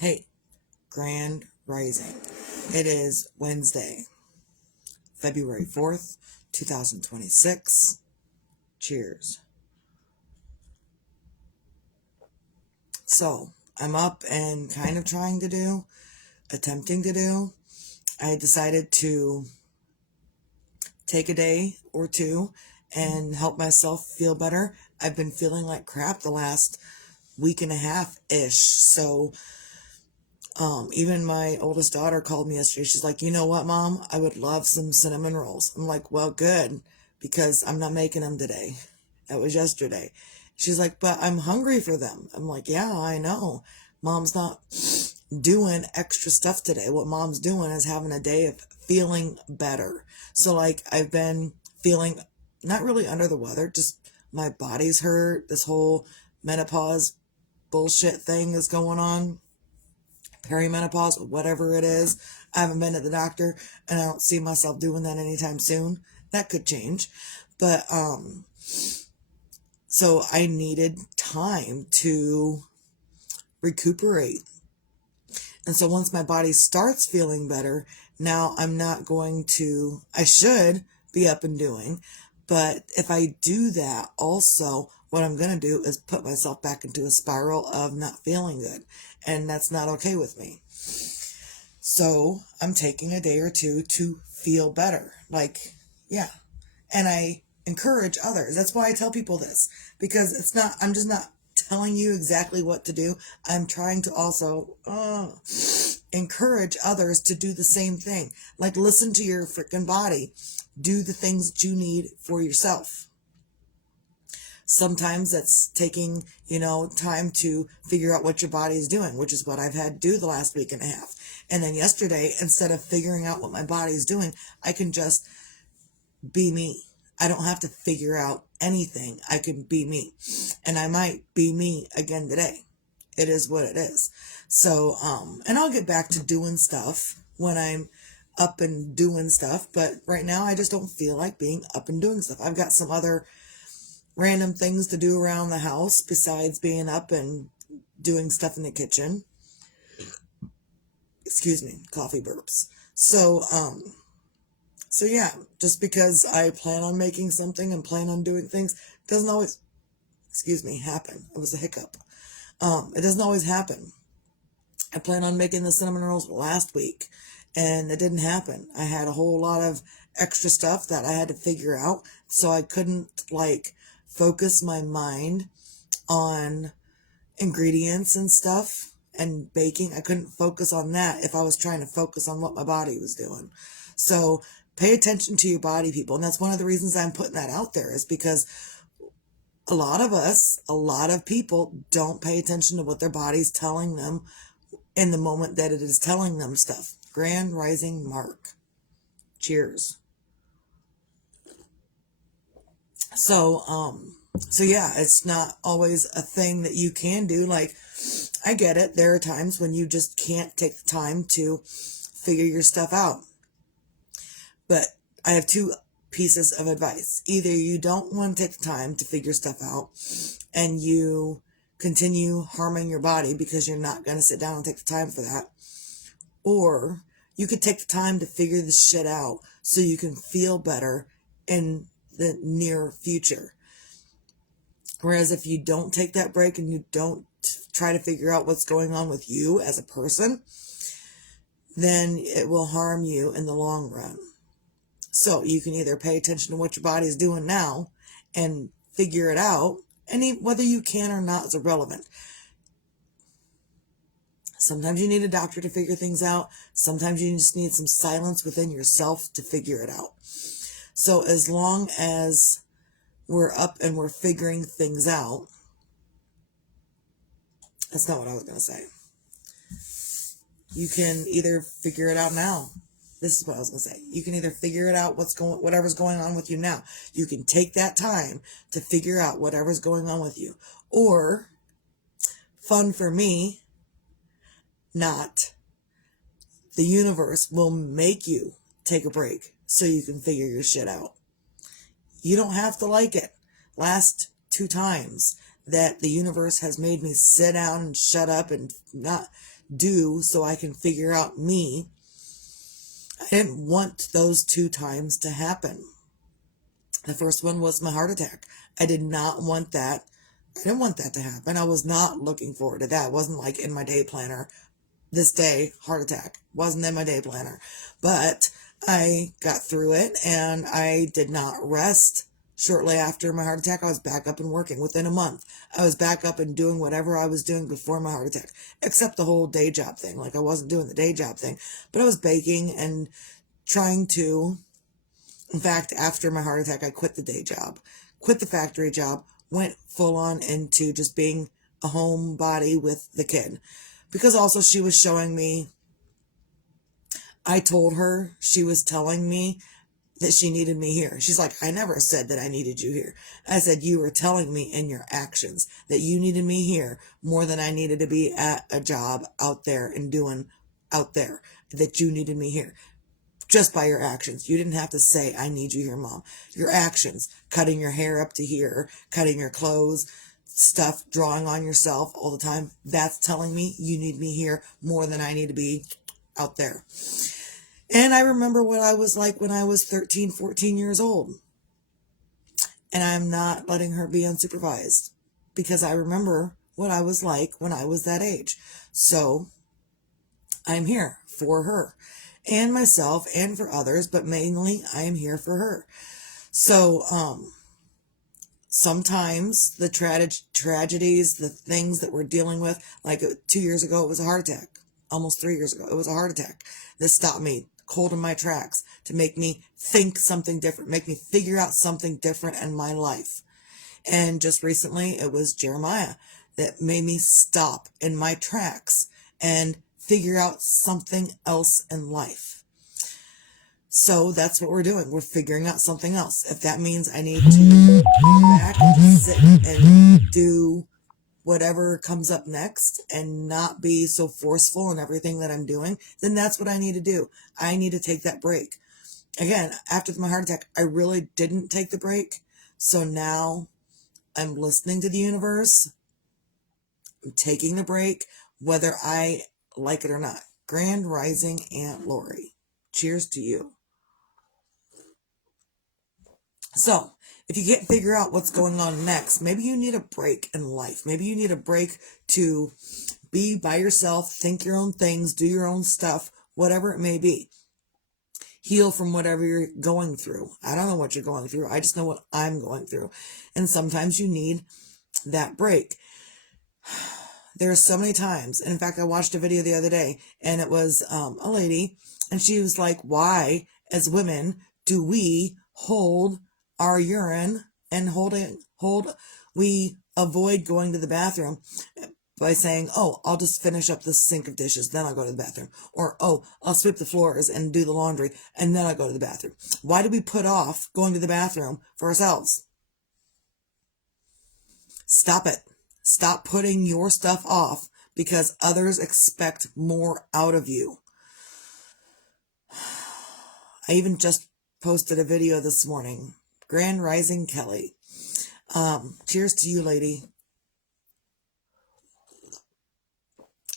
Hey, Grand Rising. It is Wednesday, February 4th, 2026. Cheers. So, I'm up and kind of attempting to do. I decided to take a day or two and help myself feel better. I've been feeling like crap the last week and a half-ish. So, even my oldest daughter called me yesterday. She's like, you know what, Mom? I would love some cinnamon rolls. I'm like, well, good, because I'm not making them today. That was yesterday. She's like, but I'm hungry for them. I'm like, yeah, I know. Mom's not doing extra stuff today. What Mom's doing is having a day of feeling better. So, like, I've been feeling not really under the weather, just my body's hurt. This whole menopause bullshit thing is going on, perimenopause, whatever it is. I haven't been to the doctor, and I don't see myself doing that anytime soon. That could change. But so I needed time to recuperate. And so once my body starts feeling better, now I should be up and doing. But if I do that, also, what I'm going to do is put myself back into a spiral of not feeling good. And that's not okay with me. So I'm taking a day or two to feel better. Yeah. And I encourage others. That's why I tell people this, because I'm just not telling you exactly what to do. I'm trying to also encourage others to do the same thing. Like, listen to your freaking body. Do the things that you need for yourself. Sometimes that's taking, time to figure out what your body is doing, which is what I've had to do the last week and a half. And then yesterday, instead of figuring out what my body is doing, I can just be me. I don't have to figure out anything. I can be me. And I might be me again today. It is what it is. So, and I'll get back to doing stuff when I'm up and doing stuff. But right now, I just don't feel like being up and doing stuff. I've got some other random things to do around the house besides being up and doing stuff in the kitchen. Excuse me, coffee burps. So yeah, just because I plan on making something and plan on doing things doesn't always, happen. It was a hiccup. It doesn't always happen. I planned on making the cinnamon rolls last week, and it didn't happen. I had a whole lot of extra stuff that I had to figure out, so I couldn't focus my mind on ingredients and stuff and baking. I couldn't focus on that if I was trying to focus on what my body was doing. So pay attention to your body, people. And that's one of the reasons I'm putting that out there, is because a lot of people don't pay attention to what their body's telling them in the moment that it is telling them stuff. Grand Rising Mark. Cheers. So yeah, it's not always a thing that you can do. Like, I get it. There are times when you just can't take the time to figure your stuff out. But I have two pieces of advice. Either you don't want to take the time to figure stuff out and you continue harming your body because you're not going to sit down and take the time for that. Or you could take the time to figure this shit out so you can feel better in the near future. Whereas if you don't take that break and you don't try to figure out what's going on with you as a person, then it will harm you in the long run. So you can either pay attention to what your body is doing now and figure it out, and whether you can or not is irrelevant. Sometimes you need a doctor to figure things out. Sometimes you just need some silence within yourself to figure it out. So as long as we're up and we're figuring things out, that's not what I was going to say. You can either figure it out now. This is what I was going to say. You can either figure it out whatever's going on with you now. You can take that time to figure out whatever's going on with you. Or, fun for me, not. The universe will make you take a break so you can figure your shit out. You don't have to like it. Last 2 times that the universe has made me sit down and shut up and not do so I can figure out me. I didn't want those 2 times to happen. The first one was my heart attack. I did not want that. I didn't want that to happen. I was not looking forward to that. It wasn't like in my day planner. This day, heart attack. Wasn't in my day planner. But I got through it, and I did not rest. Shortly after my heart attack, I was back up and working. Within a month, I was back up and doing whatever I was doing before my heart attack, except the whole day job thing. Like, I wasn't doing the day job thing, but I was baking and trying to. In fact, after my heart attack, I quit the day job, quit the factory job, went full on into just being a homebody with the kid. Because also she was showing me, I told her, she was telling me that she needed me here. She's like, I never said that I needed you here. I said, you were telling me in your actions that you needed me here more than I needed to be at a job out there and doing out there, that you needed me here. Just by your actions. You didn't have to say, I need you here, Mom. Your actions, cutting your hair up to here, cutting your clothes, stuff, drawing on yourself all the time. That's telling me you need me here more than I need to be out there. And I remember what I was like when I was 13, 14 years old. And I'm not letting her be unsupervised because I remember what I was like when I was that age. So I'm here for her and myself and for others, but mainly I am here for her. So, sometimes the tragedies, the things that we're dealing with, like 2 years ago, it was a heart attack. Almost 3 years ago, it was a heart attack. This stopped me cold in my tracks to make me think something different, make me figure out something different in my life. And just recently, it was Jeremiah that made me stop in my tracks and figure out something else in life. So that's what we're doing. We're figuring out something else. If that means I need to go back and just sit and do whatever comes up next and not be so forceful in everything that I'm doing, then that's what I need to do. I need to take that break. Again, after my heart attack, I really didn't take the break. So now I'm listening to the universe. I'm taking the break, whether I like it or not. Grand Rising Aunt Lori. Cheers to you. So, if you can't figure out what's going on next, maybe you need a break in life. Maybe you need a break to be by yourself, think your own things, do your own stuff, whatever it may be. Heal from whatever you're going through. I don't know what you're going through. I just know what I'm going through. And sometimes you need that break. There are so many times, and in fact, I watched a video the other day, and it was a lady, and she was like, why, as women, do we hold our urine and we avoid going to the bathroom by saying, oh, I'll just finish up this sink of dishes, then I'll go to the bathroom. Or, oh, I'll sweep the floors and do the laundry, and then I'll go to the bathroom. Why do we put off going to the bathroom for ourselves? Stop it. Stop putting your stuff off because others expect more out of you. I even just posted a video this morning. Grand Rising Kelly. Cheers to you, lady.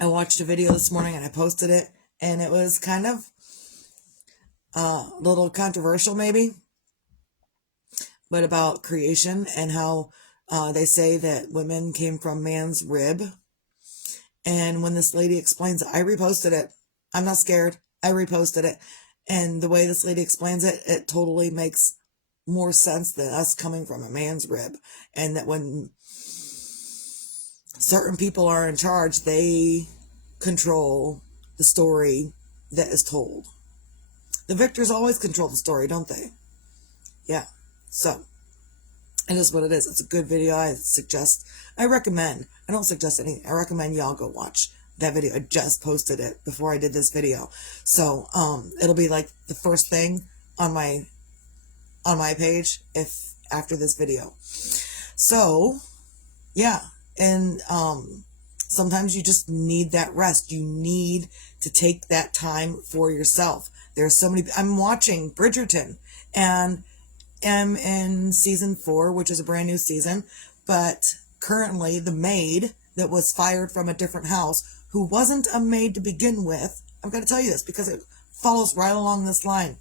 I watched a video this morning and I posted it, and it was kind of a little controversial maybe, but about creation and how they say that women came from man's rib. And when this lady explains it, I reposted it. I'm not scared. I reposted it. And the way this lady explains it, it totally makes more sense than us coming from a man's rib. And that when certain people are in charge, they control the story that is told. The victors always control the story, don't they? Yeah. So, it is what it is. It's a good video. I recommend. I don't suggest anything. I recommend y'all go watch that video. I just posted it before I did this video. So, it'll be like the first thing on my page after this video. So, yeah. And, sometimes you just need that rest. You need to take that time for yourself. There's so many. I'm watching Bridgerton and am in season 4, which is a brand new season, but currently the maid that was fired from a different house, who wasn't a maid to begin with. I'm going to tell you this because it follows right along this line.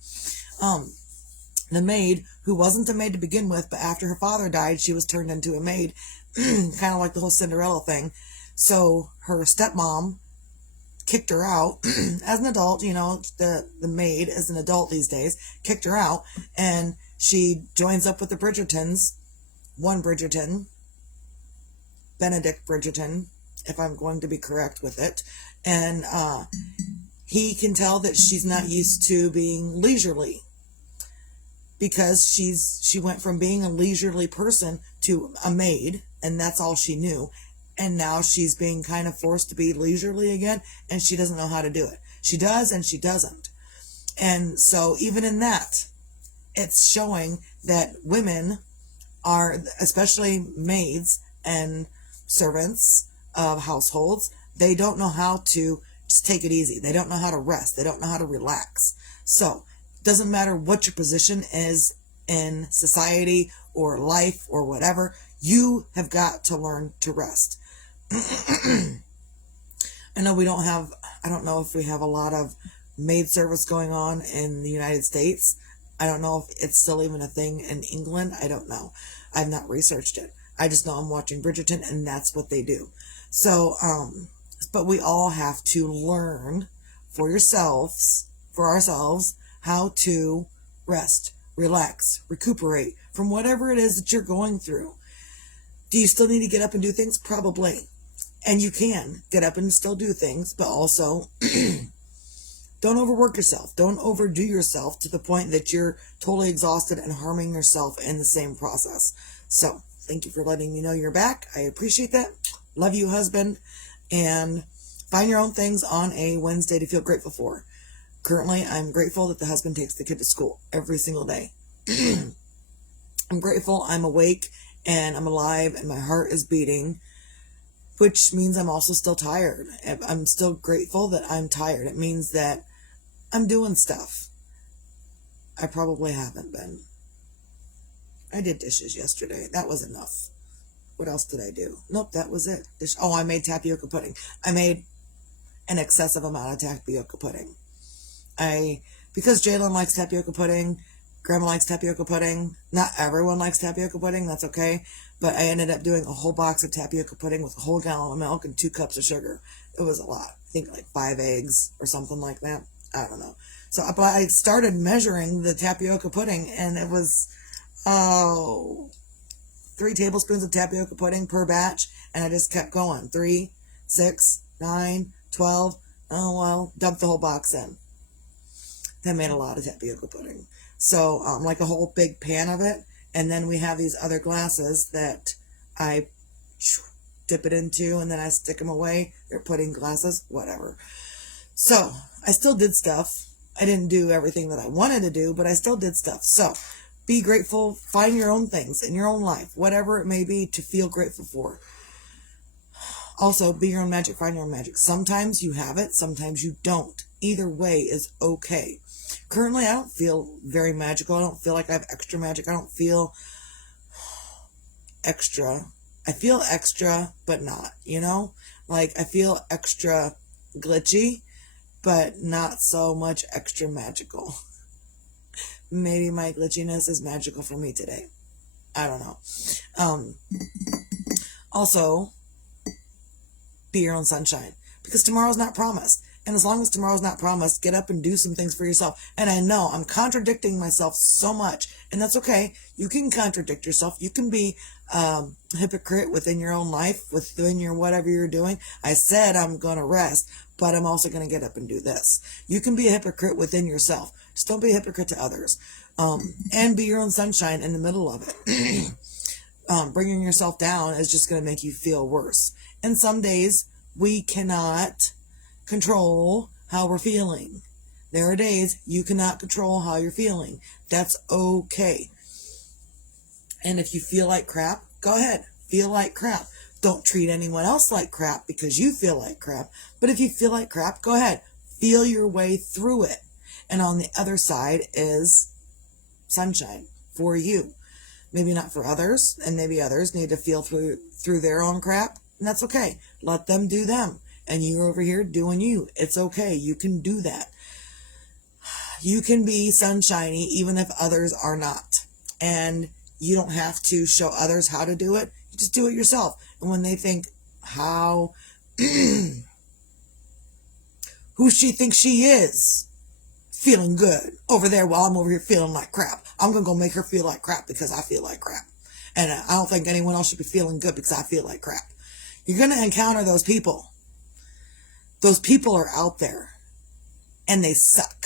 The maid, who wasn't a maid to begin with, but after her father died, she was turned into a maid, kind of like the whole Cinderella thing. So her stepmom kicked her out as an adult. The maid as an adult these days kicked her out, and she joins up with the Bridgertons. One Bridgerton, Benedict Bridgerton, if I'm going to be correct with it, and he can tell that she's not used to being leisurely, because she went from being a leisurely person to a maid, and that's all she knew. And now she's being kind of forced to be leisurely again, and she doesn't know how to do it. She does and she doesn't. And so even in that, it's showing that women are, especially maids and servants of households, they don't know how to just take it easy. They don't know how to rest. They don't know how to relax. So it doesn't matter what your position is in society or life or whatever, you have got to learn to rest. I know I don't know if we have a lot of maid service going on in the United States. I don't know if it's still even a thing in England. I don't know. I've not researched it. I just know I'm watching Bridgerton, and that's what they do. So, but we all have to learn for ourselves, how to rest, relax, recuperate from whatever it is that you're going through. Do you still need to get up and do things? Probably. And you can get up and still do things, but also don't overwork yourself. Don't overdo yourself to the point that you're totally exhausted and harming yourself in the same process. So, thank you for letting me know you're back. I appreciate that. Love you, husband. And find your own things on a Wednesday to feel grateful for. Currently, I'm grateful that the husband takes the kid to school every single day. I'm grateful I'm awake and I'm alive and my heart is beating, which means I'm also still tired. I'm still grateful that I'm tired. It means that I'm doing stuff I probably haven't been. I did dishes yesterday. That was enough. What else did I do? Nope, that was it. I made tapioca pudding. I made an excessive amount of tapioca pudding. Because Jalen likes tapioca pudding, Grandma likes tapioca pudding. Not everyone likes tapioca pudding. That's okay. But I ended up doing a whole box of tapioca pudding with a whole gallon of milk and 2 cups of sugar. It was a lot. I think like 5 eggs or something like that. I don't know. So, but I started measuring the tapioca pudding, and it was, 3 tablespoons of tapioca pudding per batch. And I just kept going. 3, 6, 9, 12. Oh, well, dumped the whole box in. That made a lot of tapioca pudding. So, like a whole big pan of it. And then we have these other glasses that I dip it into, and then I stick them away. They're pudding glasses, whatever. So, I still did stuff. I didn't do everything that I wanted to do, but I still did stuff. So, be grateful. Find your own things in your own life, whatever it may be, to feel grateful for. Also, be your own magic. Find your own magic. Sometimes you have it, sometimes you don't. Either way is okay. Currently, I don't feel very magical. I don't feel like I have extra magic. I don't feel extra. I feel extra, but not, Like, I feel extra glitchy, but not so much extra magical. Maybe my glitchiness is magical for me today. I don't know. Also, be your own sunshine, because tomorrow's not promised. And as long as tomorrow's not promised, get up and do some things for yourself. And I know I'm contradicting myself so much, and that's okay. You can contradict yourself. You can be a hypocrite within your own life, within your whatever you're doing. I said I'm going to rest, but I'm also going to get up and do this. You can be a hypocrite within yourself. Just don't be a hypocrite to others. And be your own sunshine in the middle of it. Bringing yourself down is just going to make you feel worse. And some days we cannot control how we're feeling. There are days you cannot control how you're feeling. That's okay. And if you feel like crap, go ahead. Feel like crap. Don't treat anyone else like crap because you feel like crap. But if you feel like crap, go ahead. Feel your way through it. And on the other side is sunshine for you. Maybe not for others, and maybe others need to feel through their own crap, and that's okay. Let them do them. And you're over here doing you. It's okay. You can do that. You can be sunshiny even if others are not. And you don't have to show others how to do it. You just do it yourself. And when they think, how, who she thinks she is, feeling good over there while I'm over here feeling like crap. I'm going to go make her feel like crap because I feel like crap. And I don't think anyone else should be feeling good because I feel like crap. You're going to encounter those people. Those people are out there. And they suck.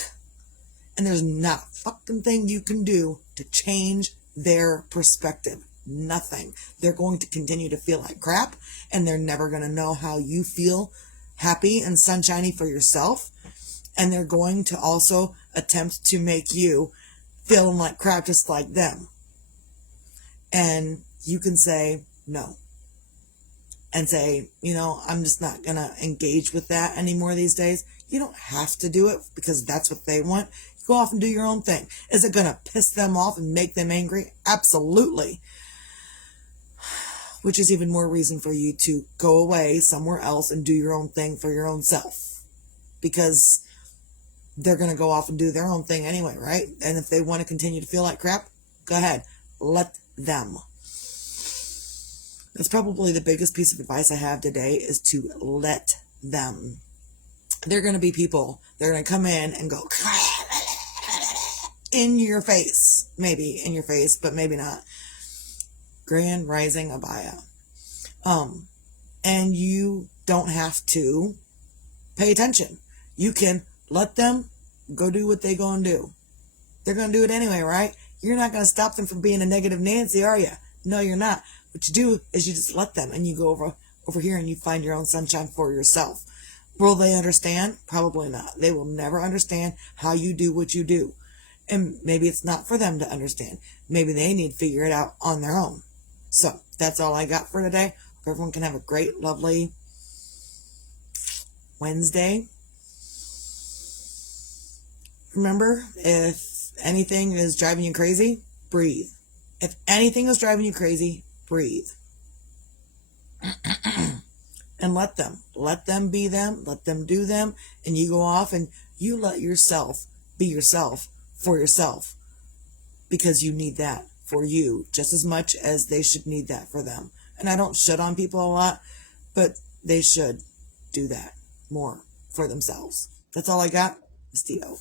And there's not a fucking thing you can do to change their perspective. Nothing. They're going to continue to feel like crap. And they're never going to know how you feel happy and sunshiny for yourself. And they're going to also attempt to make you feeling like crap just like them. And you can say no. And say, I'm just not going to engage with that anymore these days. You don't have to do it because that's what they want. Go off and do your own thing. Is it going to piss them off and make them angry? Absolutely. Which is even more reason for you to go away somewhere else and do your own thing for your own self. Because they're going to go off and do their own thing anyway, right? And if they want to continue to feel like crap, go ahead. Let them. That's probably the biggest piece of advice I have today is to let them. They're going to be people. They're going to come in and go in your face. Maybe in your face, but maybe not. Grand Rising Abaya. And you don't have to pay attention. You can let them go do what they going to do. They're going to do it anyway, right? You're not going to stop them from being a negative Nancy, are you? No, you're not. What you do is you just let them and you go over here and you find your own sunshine for yourself. Will they understand? Probably not. They will never understand how you do what you do. And maybe it's not for them to understand. Maybe they need to figure it out on their own. So that's all I got for today. Hope everyone can have a great, lovely Wednesday. Remember, if anything is driving you crazy, breathe. If anything is driving you crazy, breathe. And let them be them, let them do them, and you go off and you let yourself be yourself for yourself, because you need that for you just as much as they should need that for them. And I don't shit on people a lot, but they should do that more for themselves. That's all I got. It's Dio.